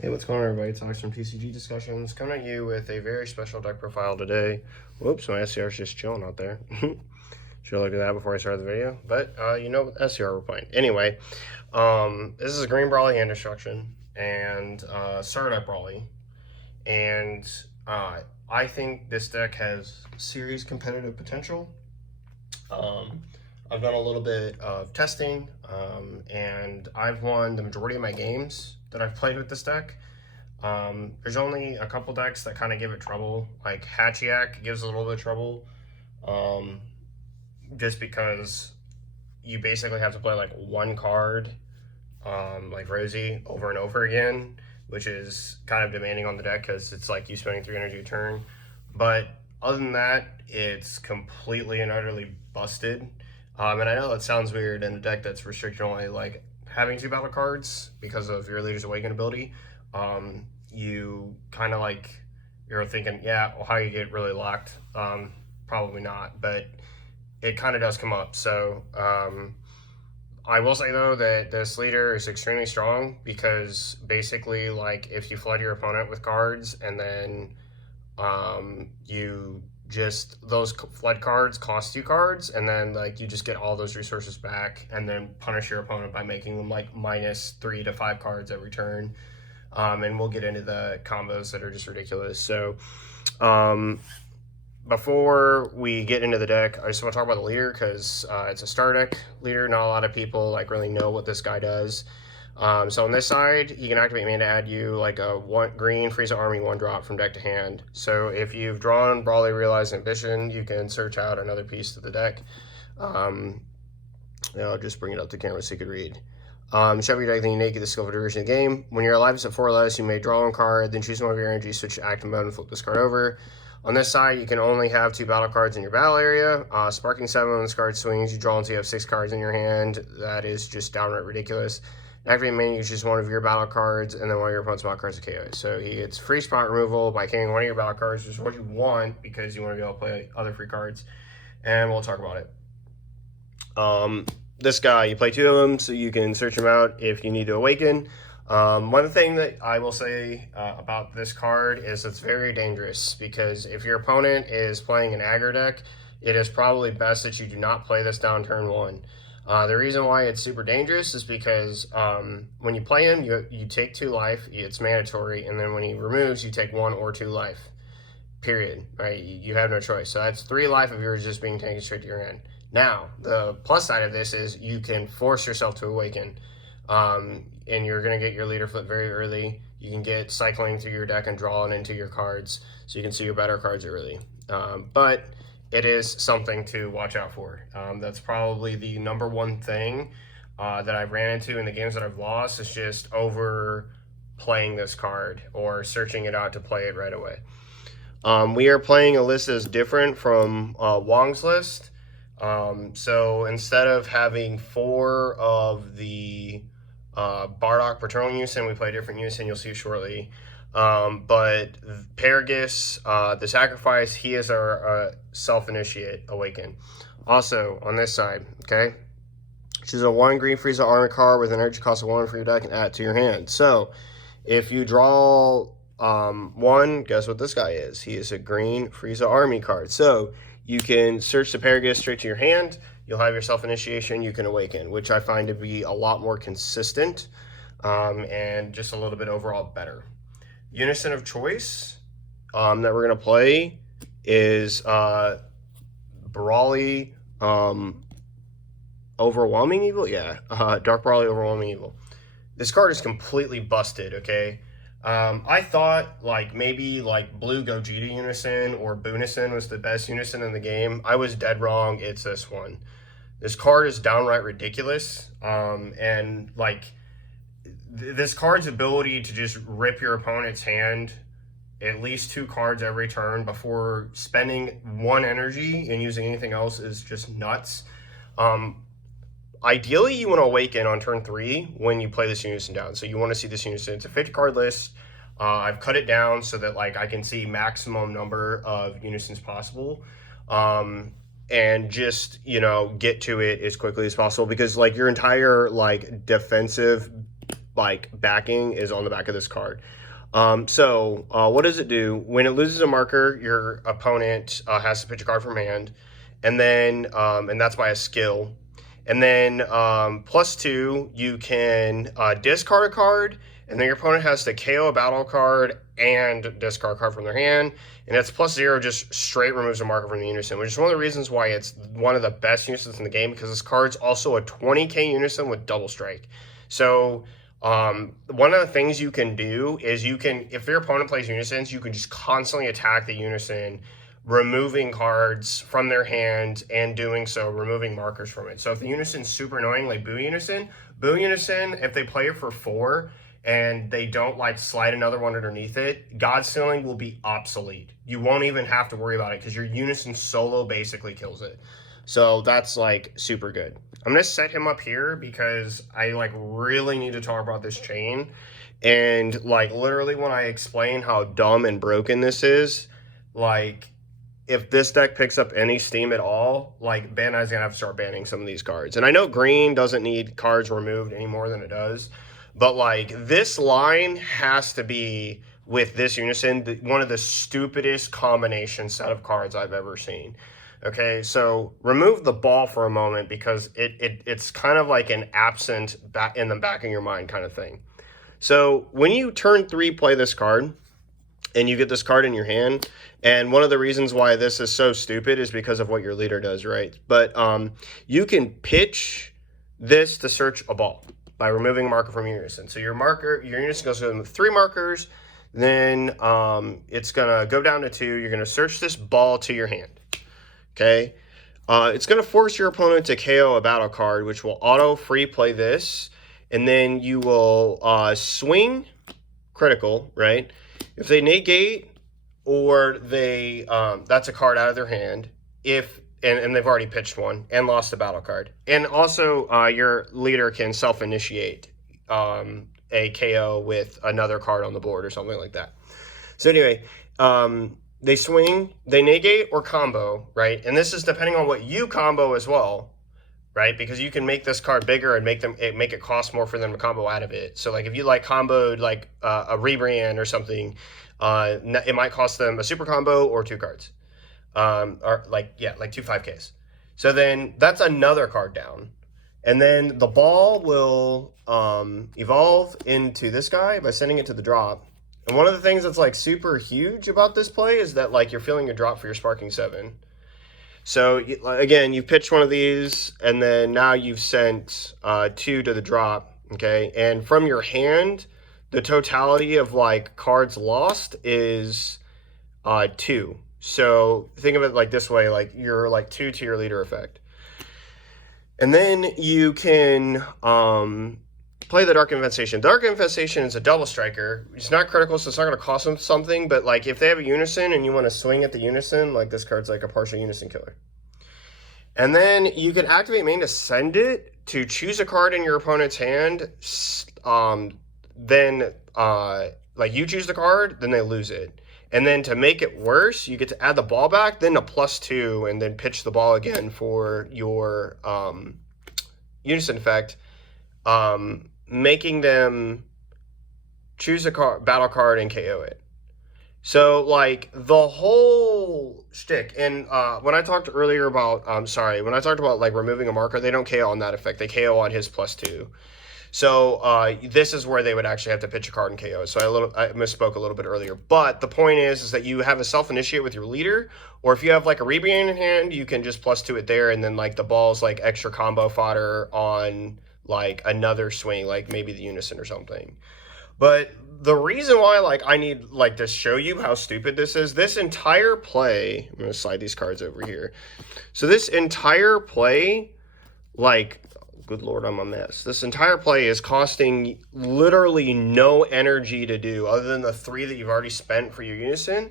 Hey, what's going on, everybody? It's Alex from TCG Discussions, coming at you with a very special deck profile today. Whoops, my SCR is just chilling out there. Should have looked at that before I started the video, but you know what SCR we're playing. Anyway, this is Green Brawly Hand Destruction and Startup Brawly, and I think this deck has serious competitive potential. I've done a little bit of testing, and I've won the majority of my games that I've played with this deck. There's only a couple decks that kind of give it trouble, like Hatchiyak gives a little bit of trouble, just because you basically have to play like one card, like Rosie, over and over again, which is kind of demanding on the deck because it's like you spending 3 energy a turn. But other than that, it's completely and utterly busted. And I know it sounds weird in a deck that's restricted only like having 2 battle cards because of your Leader's Awaken ability. You kind of like, you're thinking, yeah, well, how you get really locked? Probably not, but it kind of does come up. So I will say though that this leader is extremely strong because basically, like, if you flood your opponent with cards and then you just, those flood cards cost you cards, and then like you just get all those resources back and then punish your opponent by making them like -3 to 5 cards every turn. And we'll get into the combos that are just ridiculous. So before we get into the deck, I just want to talk about the leader because it's a star deck leader. Not a lot of people like really know what this guy does. So on this side, you can activate mana to add you like a green Frieza Army 1-drop from deck to hand. So if you've drawn Brawly Realized Ambition, you can search out another piece to the deck. I'll just bring it up to camera so you can read. Shove your deck, then you naked the skill for duration of the game. When your life is at 4 or less, you may draw 1 card, then choose one of your energy, switch to active mode, and flip this card over. On this side, you can only have 2 battle cards in your battle area. Sparking 7 when this card swings, you draw until you have 6 cards in your hand. That is just downright ridiculous. Activate main, you choose one of your battle cards, and then one of your opponent's battle cards to KO. So he gets free spot removal by killing one of your battle cards, which is what you want because you want to be able to play other free cards. And we'll talk about it. This guy, you play 2 of them, so you can search him out if you need to awaken. One thing that I will say about this card is it's very dangerous because if your opponent is playing an aggro deck, it is probably best that you do not play this down turn 1. The reason why it's super dangerous is because when you play him, you take 2 life, it's mandatory, and then when he removes, you take 1 or 2 life, period, right? You have no choice. So that's 3 life of yours just being taken straight to your hand. Now, the plus side of this is you can force yourself to awaken, and you're going to get your leader flip very early. You can get cycling through your deck and drawing into your cards, so you can see your better cards early. But it is something to watch out for. That's probably the #1 thing that I've ran into in the games that I've lost, is just overplaying this card or searching it out to play it right away. We are playing a list that's different from Wong's list. So instead of having 4 of the Bardock Paternal Unison, we play a different unison, you'll see shortly. But Paragus, the Sacrifice, he is our Self-Initiate Awaken. Also, on this side, okay, choose a 1 green Frieza Army card with an energy cost of 1 for your deck and add it to your hand. So, if you draw 1, guess what this guy is? He is a green Frieza Army card. So, you can search the Paragus straight to your hand. You'll have your Self-Initiation. You can awaken, which I find to be a lot more consistent and just a little bit overall better. Unison of choice that we're going to play is Brawly Overwhelming Evil. Yeah, Dark Brawly Overwhelming Evil. This card is completely busted, okay? I thought like maybe like Blue Gogeta Unison or Boonison was the best unison in the game. I was dead wrong. It's this one. This card is downright ridiculous. And like this card's ability to just rip your opponent's hand at least 2 cards every turn before spending 1 energy and using anything else is just nuts. Ideally, you want to awaken on turn 3 when you play this unison down. So you want to see this unison. It's a 50-card list. I've cut it down so that like I can see maximum number of unisons possible. And just, you know, get to it as quickly as possible because like your entire like defensive like backing is on the back of this card. What does it do? When it loses a marker, your opponent has to pitch a card from hand, and then and that's by a skill. And then +2, you can discard a card, and then your opponent has to KO a battle card and discard a card from their hand. And it's +0, just straight removes a marker from the unison, which is one of the reasons why it's one of the best unisons in the game, because this card's also a 20k unison with double strike. So one of the things you can do is you can, if your opponent plays unisons, you can just constantly attack the unison, removing cards from their hand and doing so, removing markers from it. So if the unison's super annoying, like Boo Unison, if they play it for 4 and they don't like slide another one underneath it, God Sealing will be obsolete. You won't even have to worry about it because your unison solo basically kills it. So that's like super good. I'm gonna set him up here because I like really need to talk about this chain. And like literally when I explain how dumb and broken this is, like if this deck picks up any steam at all, like Bandai's gonna have to start banning some of these cards. And I know green doesn't need cards removed any more than it does, but like this line has to be with this unison, one of the stupidest combination set of cards I've ever seen. Okay, so remove the ball for a moment because it's kind of like an absent back in the back of your mind kind of thing. So when you turn 3 play this card, and you get this card in your hand, and one of the reasons why this is so stupid is because of what your leader does, right? But you can pitch this to search a ball by removing a marker from your unison. So your unison goes with 3 markers, then it's gonna go down to 2. You're gonna search this ball to your hand, okay? It's gonna force your opponent to KO a battle card, which will auto free play this, and then you will swing critical, right? If they negate or they, that's a card out of their hand, and they've already pitched one and lost a battle card. And also your leader can self-initiate a KO with another card on the board or something like that. So anyway, they swing, they negate or combo, right? And this is depending on what you combo as well, right? Because you can make this card bigger and make it cost more for them to combo out of it. So like if you like comboed like a Rebrand or something, it might cost them a super combo or 2 cards, or like 2 5Ks. So then that's another card down, and then the ball will evolve into this guy by sending it to the drop. And one of the things that's like super huge about this play is that like you're feeling a drop for your Sparking 7. So again, you've pitched one of these, and then now you've sent 2 to the drop, okay? And from your hand, the totality of like cards lost is 2. So think of it like this way, like you're like 2 to your leader effect. And then you can play the Dark Infestation. Dark Infestation is a double striker. It's not critical, so it's not going to cost them something. But like if they have a unison and you want to swing at the unison, like this card's like a partial unison killer. And then you can activate main to send it to choose a card in your opponent's hand. Then like you choose the card, then they lose it. And then to make it worse, you get to add the ball back, then a +2, and then pitch the ball again for your unison effect. Making them choose a battle card and KO it. So like the whole shtick, and when I talked earlier about, when I talked about like removing a marker, they don't KO on that effect. They KO on his +2. So this is where they would actually have to pitch a card and KO. So I misspoke a little bit earlier. But the point is that you have a self-initiate with your leader, or if you have like a Rebrand in hand, you can just +2 it there, and then like the ball's like extra combo fodder on like another swing, like maybe the unison or something. But the reason why like I need like to show you how stupid this is, this entire play, I'm gonna slide these cards over here. So this entire play, like, good Lord, I'm a mess. This entire play is costing literally no energy to do other than the 3 that you've already spent for your unison.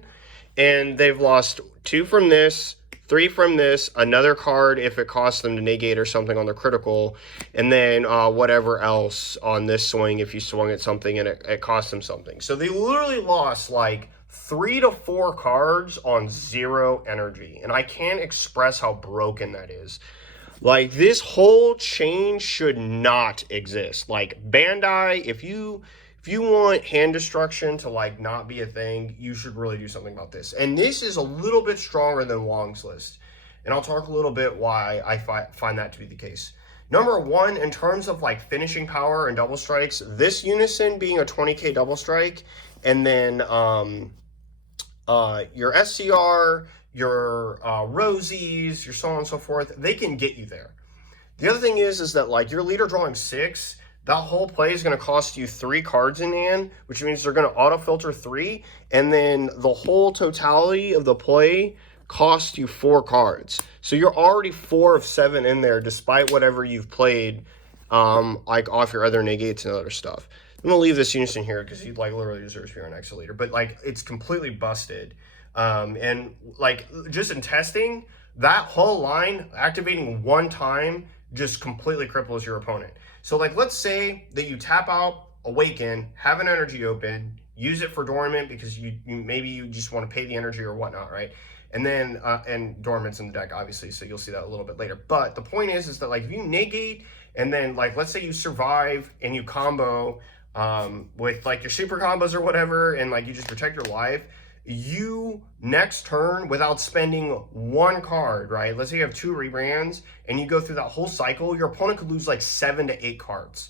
And they've lost 2 from this, 3 from this, another card if it costs them to negate or something on the critical, and then whatever else on this swing if you swung at something and it cost them something. So they literally lost like 3 to 4 cards on 0 energy, and I can't express how broken that is. Like, this whole chain should not exist. Like, Bandai, if you want hand destruction to like not be a thing, you should really do something about this. And this is a little bit stronger than Wong's list, and I'll talk a little bit why I find that to be the case. Number one, in terms of like finishing power and double strikes, this Unison being a 20k double strike, and then your SCR, your Rosies, your so on and so forth, they can get you there. The other thing is that like your leader drawing 6, that whole play is going to cost you 3 cards in hand, which means they're going to auto filter 3, and then the whole totality of the play costs you 4 cards. So you're already 4 of 7 in there, despite whatever you've played, like off your other negates and other stuff. I'm gonna leave this Unison here because he like literally deserves to be our next leader, but like it's completely busted. And like just in testing, that whole line activating one time just completely cripples your opponent. So like, let's say that you tap out, awaken, have an energy open, use it for dormant because you maybe you just want to pay the energy or whatnot, right? And then and dormant's in the deck obviously, so you'll see that a little bit later. But the point is that like if you negate and then like let's say you survive and you combo with like your super combos or whatever, and like you just protect your life, you next turn without spending 1 card, right? Let's say you have 2 rebrands and you go through that whole cycle, your opponent could lose like 7 to 8 cards.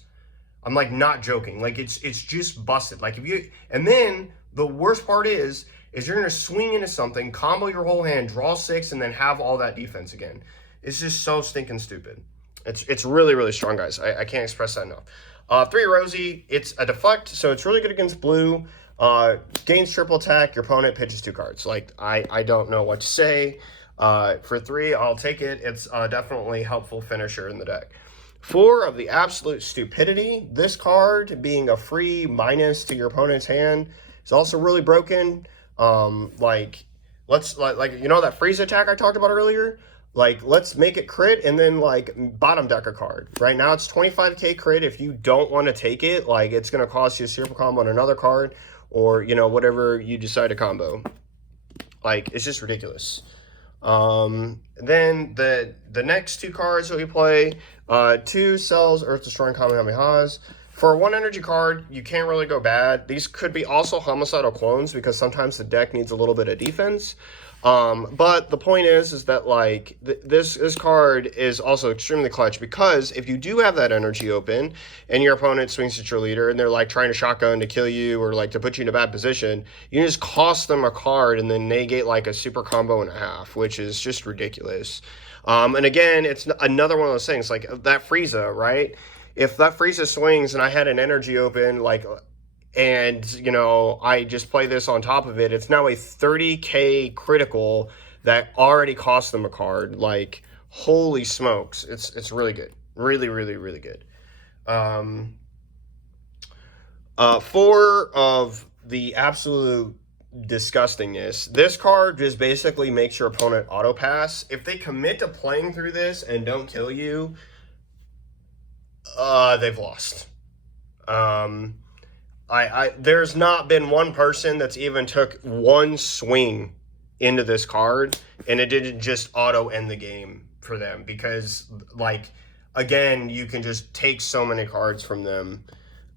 I'm like not joking. Like it's just busted. Like if you, and then the worst part is you're gonna swing into something, combo your whole hand, draw 6, and then have all that defense again. It's just so stinking stupid. It's really, really strong, guys. I can't express that enough. 3 Rosie, it's a deflect, so it's really good against blue. Gains triple attack, your opponent pitches 2 cards. Like, I don't know what to say. For 3, I'll take it. It's definitely helpful finisher in the deck. 4 of the absolute stupidity. This card being a free minus to your opponent's hand is also really broken. Like, let's like you know that freeze attack I talked about earlier? Like, let's make it crit and then like bottom deck a card. Right now it's 25k crit. If you don't want to take it, like it's gonna cost you a super combo on another card, or you know whatever you decide to combo. Like, it's just ridiculous. Then the next 2 cards that we play, 2 cells Earth Destroying Kamehamehas. For a 1 energy card, you can't really go bad. These could be also homicidal clones because sometimes the deck needs a little bit of defense. But the point is that like this card is also extremely clutch, because if you do have that energy open and your opponent swings at your leader and they're like trying to shotgun to kill you or like to put you in a bad position, you can just cost them a card and then negate like a super combo and a half, which is just ridiculous. And again, it's another one of those things like that Frieza, right? If that Frieza swings and I had an energy open, like, and, you know, I just play this on top of it, it's now a 30k critical that already cost them a card. Like, holy smokes. It's really good. Really, really, really good. 4 of the absolute disgustingness. This card just basically makes your opponent auto pass. If they commit to playing through this and don't kill you, they've lost. There's not been one person that's even took 1 swing into this card and it didn't just auto end the game for them, because like, again, you can just take so many cards from them.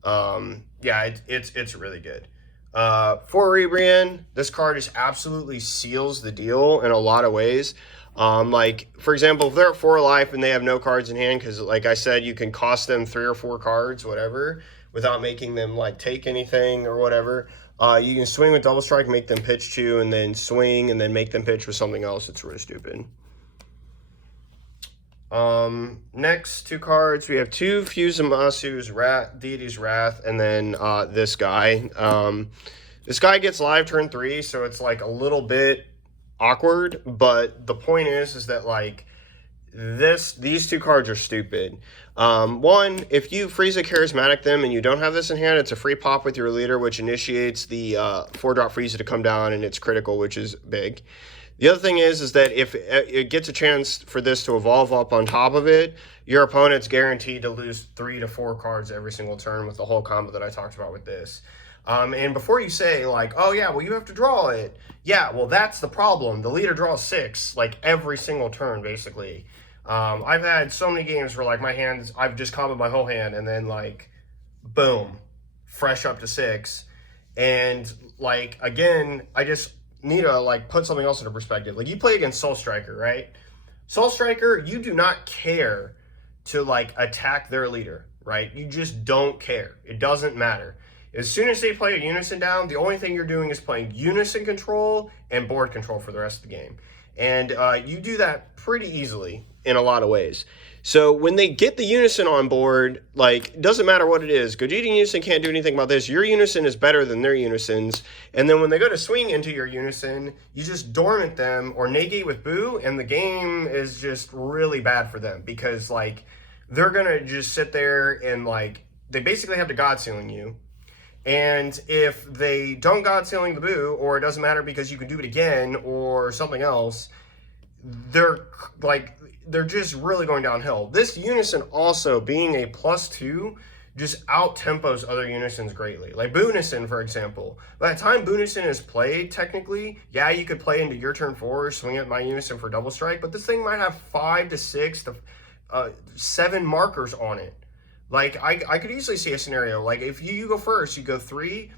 Yeah, it's really good. For Rebrian, this card just absolutely seals the deal in a lot of ways. Like, for example, if they're at 4 life and they have no cards in hand, because like I said, you can cost them 3 or 4 cards, whatever, without making them like take anything or whatever. You can swing with double strike, make them pitch 2, and then swing and then make them pitch with something else. It's really stupid. Next 2 cards, we have 2 Fuzumasu's Deity's Wrath, and then this guy. This guy gets live turn 3, so it's like a little bit awkward, but the point is that like these 2 cards are stupid. 1, if you Frieza Charismatic them and you don't have this in hand, it's a free pop with your leader, which initiates the 4-drop Frieza to come down, and it's critical, which is big. The other thing is that if it gets a chance for this to evolve up on top of it, your opponent's guaranteed to lose 3 to 4 cards every single turn with the whole combo that I talked about with this. And before you say like, oh yeah, well you have to draw it. Yeah, well that's the problem. The leader draws 6 like every single turn basically. I've had so many games where like my hands, I've just comboed my whole hand and then like, boom, fresh up to 6. And like, again, I just need to like put something else into perspective. Like you play against Soul Striker, right? Soul Striker, you do not care to like attack their leader, right? You just don't care. It doesn't matter. As soon as they play a Unison down, the only thing you're doing is playing Unison control and board control for the rest of the game. And you do that pretty easily in a lot of ways. So when they get the Unison on board, like, it doesn't matter what it is. Gogeta Unison can't do anything about this. Your Unison is better than their Unisons. And then when they go to swing into your Unison, you just dormant them or negate with Boo, and the game is just really bad for them because, like, they're going to just sit there and, like, they basically have to God Sealing you. And if they don't God Sealing the Boo, or it doesn't matter because you can do it again or something else, they're just really going downhill. This Unison also being a +2 just out-tempos other Unisons greatly. Like Boonison, for example. By the time Boonison is played, technically, yeah, you could play into your turn 4, swing at my Unison for double strike, but this thing might have 5 to 6 to 7 markers on it. Like, I could easily see a scenario. Like, if you go first, you go 3,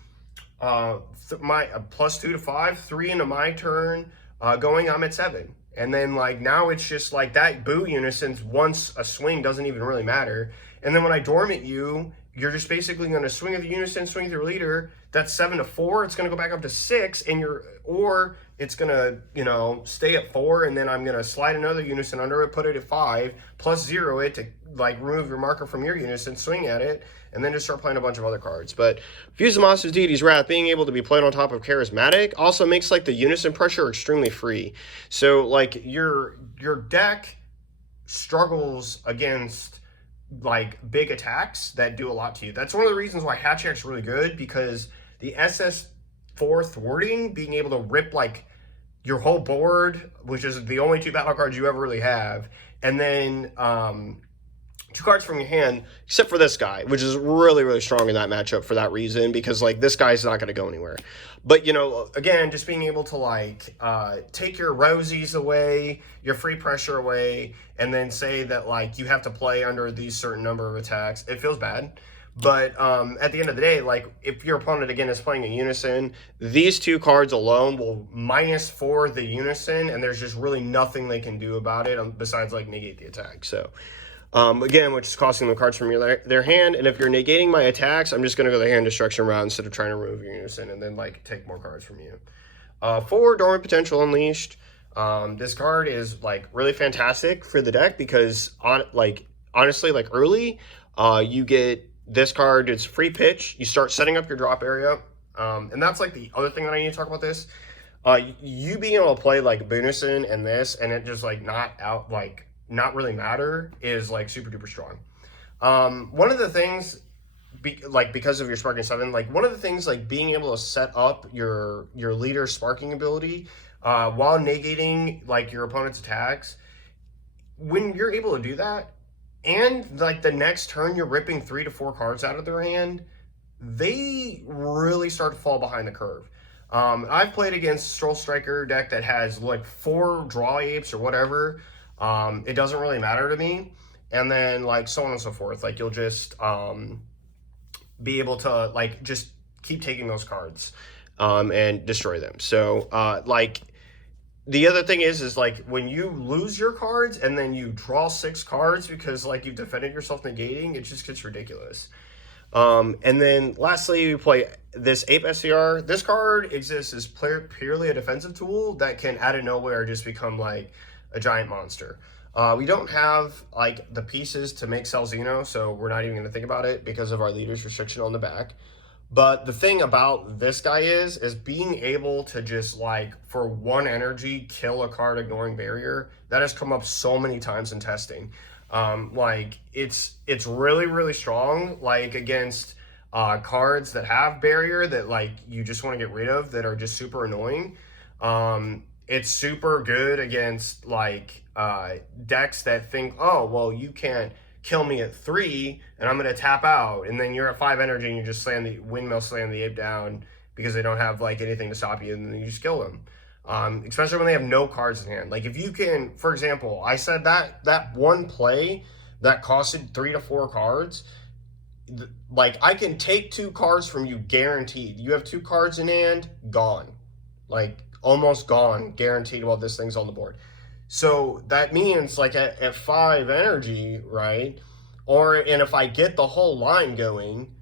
my +2 to 5, 3 into my turn, going, I'm at 7. And then, like, now it's just like that Boo Unison's once a swing doesn't even really matter. And then when I dormant you, you're just basically going to swing at the Unison, swing at your leader. That's 7 to 4. It's going to go back up to 6, and or it's going to, you know, stay at 4, and then I'm going to slide another Unison under it, put it at 5, +0 it to, like, remove your marker from your Unison, swing at it, and then just start playing a bunch of other cards. But Fuse the Monster's Deity's Wrath being able to be played on top of Charismatic also makes, like, the Unison pressure extremely free. So, like, your deck struggles against, like, big attacks that do a lot to you. That's one of the reasons why Hatchak's really good, because the SS4 thwarting, being able to rip, like, your whole board, which is the only 2 battle cards you ever really have, and then 2 cards from your hand, except for this guy, which is really, really strong in that matchup for that reason, because, like, this guy's not going to go anywhere. But, you know, again, just being able to, like, take your Rosies away, your free pressure away, and then say that, like, you have to play under these certain number of attacks, it feels bad. But at the end of the day, like, if your opponent, again, is playing a Unison, these 2 cards alone will -4 the Unison, and there's just really nothing they can do about it besides, like, negate the attack. So, again, which is costing them cards from their hand. And if you're negating my attacks, I'm just going to go the hand destruction route instead of trying to remove your Unison and then, like, take more cards from you. 4, Dormant Potential Unleashed. This card is, like, really fantastic for the deck because, honestly, like, early, you get this card. It's free pitch. You start setting up your drop area. And that's, like, the other thing that I need to talk about this. You being able to play, like, Boonison and this, and it just, like, not really matter is, like, super duper strong. One of the things, because of your Sparking 7, like, one of the things, like, being able to set up your leader's Sparking ability while negating, like, your opponent's attacks, when you're able to do that, and, like, the next turn you're ripping 3 to 4 cards out of their hand, they really start to fall behind the curve. I've played against Soul Striker deck that has, like, 4 Draw Apes or whatever. It doesn't really matter to me. And then, like, so on and so forth. Like, you'll just be able to, like, just keep taking those cards and destroy them. So, like, the other thing is like, when you lose your cards and then you draw 6 cards because, like, you've defended yourself negating, it just gets ridiculous. And then lastly, we play this Ape SCR. This card exists as purely a defensive tool that can, out of nowhere, just become, like, a giant monster. We don't have, like, the pieces to make Celzino, so we're not even going to think about it because of our leader's restriction on the back. But the thing about this guy is being able to just, like, for 1 energy, kill a card ignoring barrier. That has come up so many times in testing. Like, it's really, really strong, like, against cards that have barrier that, like, you just want to get rid of that are just super annoying. It's super good against, like, decks that think, oh, well, you can't kill me at 3 and I'm going to tap out, and then you're at 5 energy and you just slam the Windmill, slam the Ape down because they don't have, like, anything to stop you, and then you just kill them. especially when they have no cards in hand. Like if you can, for example, I said that one play that costed 3 to 4 cards, like I can take 2 cards from you guaranteed. You have 2 cards in hand, gone. Like almost gone, guaranteed while this thing's on the board. So that means like at 5 energy, right? And if I get the whole line going,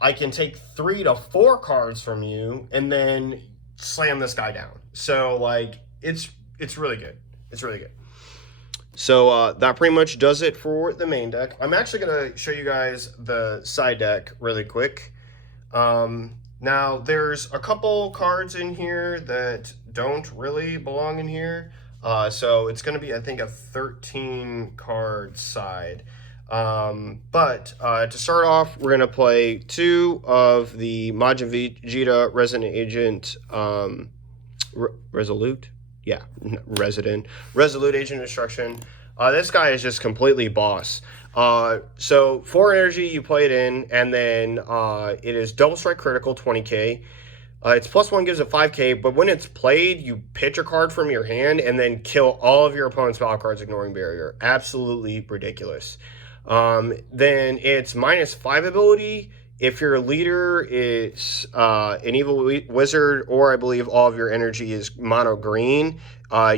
I can take 3 to 4 cards from you and then slam this guy down. So like it's really good. It's really good. So that pretty much does it for the main deck. I'm actually going to show you guys the side deck really quick. Now, there's a couple cards in here that don't really belong in here. So it's going to be, I think, a 13-card side. But to start off, we're going to play 2 of the Majin Vegeta Resident Agent Resolute. Yeah, Resolute Agent Destruction. This guy is just completely boss. So 4 energy, you play it in, and then it is double strike critical, 20k. It's +1 gives it 5k, but when it's played, you pitch a card from your hand and then kill all of your opponent's battle cards, ignoring barrier. Absolutely ridiculous. Then it's -5 ability. If your leader is an evil wizard, or I believe all of your energy is mono green,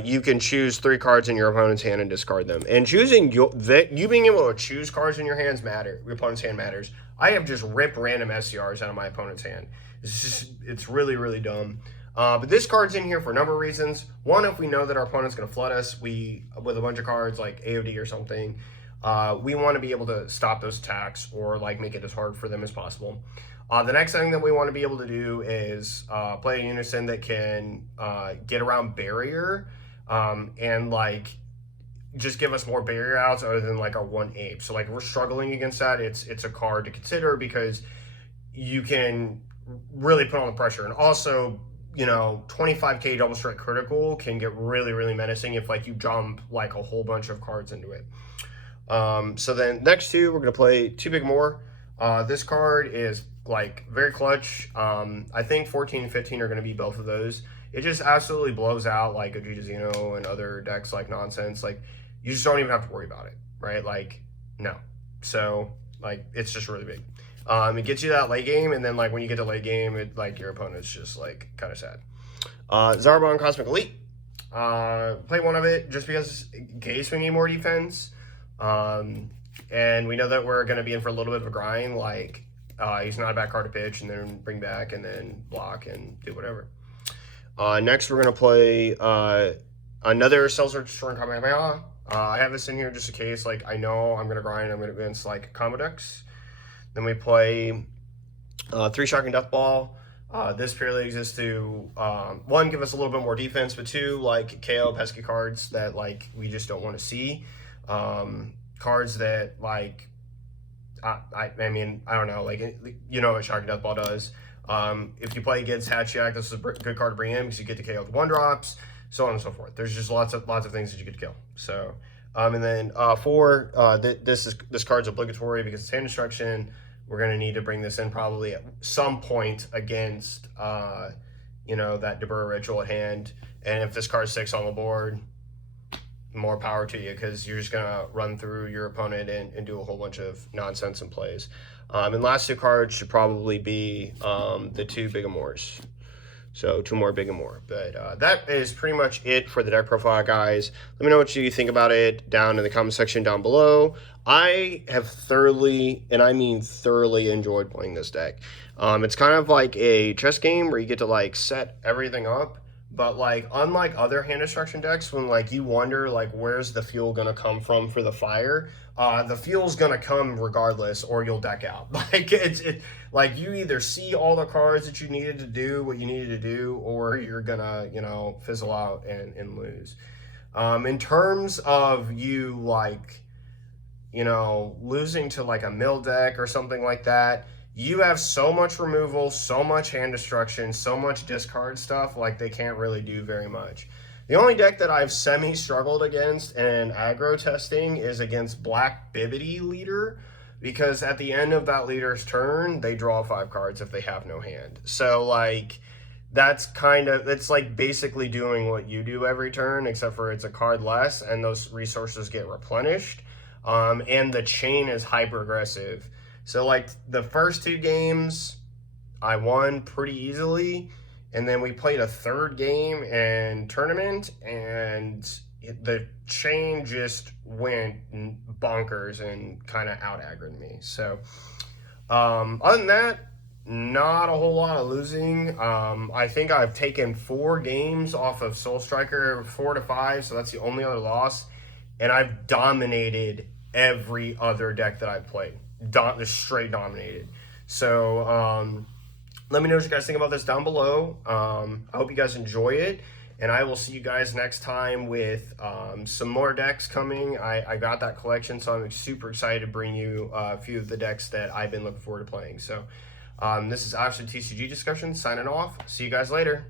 you can choose 3 cards in your opponent's hand and discard them. And choosing you being able to choose cards in your hands your opponent's hand matters. I have just ripped random SCRs out of my opponent's hand. It's really, really dumb. But this card's in here for a number of reasons. One, if we know that our opponent's going to flood us with a bunch of cards like AOD or something, we want to be able to stop those attacks or like make it as hard for them as possible. The next thing that we want to be able to do is play a unison that can get around barrier and like just give us more barrier outs other than like our 1 ape. So like if we're struggling against that, it's a card to consider because you can really put on the pressure. And also, you know, 25k double strike critical can get really, really menacing if like you jump like a whole bunch of cards into it. So then next 2, we're going to play 2 Big More. This card is like very clutch. I think 14 and 15 are going to be both of those. It just absolutely blows out like Gogeta Xeno and other decks like nonsense. Like you just don't even have to worry about it, right? Like no. So like it's just really big. It gets you that late game, and then like when you get to late game, it like your opponent's just like kind of sad. Zarbon Cosmic Elite. Play 1 of it just because in case we need more defense. And we know that we're going to be in for a little bit of a grind. Like he's not a bad card to pitch and then bring back and then block and do whatever. Next, we're going to play another Cell Search Destroying Kamehameha. I have this in here just in case. Like I know I'm going to grind. I'm going to against like combo decks. Then we play 3 Shocking Death Ball. This purely exists to 1, give us a little bit more defense, but 2, like KO pesky cards that like we just don't want to see. Cards that like I mean I don't know, like you know what Shocking Death Ball does. If you play against Hatchiyak, this is a good card to bring in because you get to KO with 1-drops, so on and so forth. There's just lots of things that you get to kill. So and then 4, this card's obligatory because it's hand destruction. We're going to need to bring this in probably at some point against, you know, that Dabura Ritual at hand. And if this card sticks on the board, more power to you because you're just going to run through your opponent and do a whole bunch of nonsense and plays. And last 2 cards should probably be the 2 Big Amores. So 2 more Big and More. But that is pretty much it for the deck profile, guys. Let me know what you think about it down in the comment section down below. I have thoroughly, and I mean thoroughly, enjoyed playing this deck. It's kind of like a chess game where you get to like set everything up. But like unlike other hand destruction decks, when like you wonder like where's the fuel gonna come from for the fire, the fuel's gonna come regardless, or you'll deck out. Like it's like you either see all the cards that you needed to do what you needed to do, or you're gonna, you know, fizzle out and lose. In terms of you like, you know, losing to like a mill deck or something like that, you have so much removal, so much hand destruction, so much discard stuff, like they can't really do very much. The only deck that I've semi-struggled against in aggro testing is against Black Bibbidi Leader, because at the end of that leader's turn, they draw 5 cards if they have no hand. So, like, that's kind of, it's like basically doing what you do every turn, except for it's a card less, and those resources get replenished. And the chain is hyper aggressive. So like the first 2 games, I won pretty easily, and then we played a 3rd game in tournament, and the chain just went bonkers and kind of out aggroed me. So other than that, not a whole lot of losing. I think I've taken 4 games off of Soul Striker, 4 to 5, so that's the only other loss. And I've dominated every other deck that I've played. Straight dominated. So let me know what you guys think about this down below. I hope you guys enjoy it. And I will see you guys next time with some more decks coming. I got that collection, so I'm super excited to bring you a few of the decks that I've been looking forward to playing. So this is Absolute TCG Discussion signing off. See you guys later.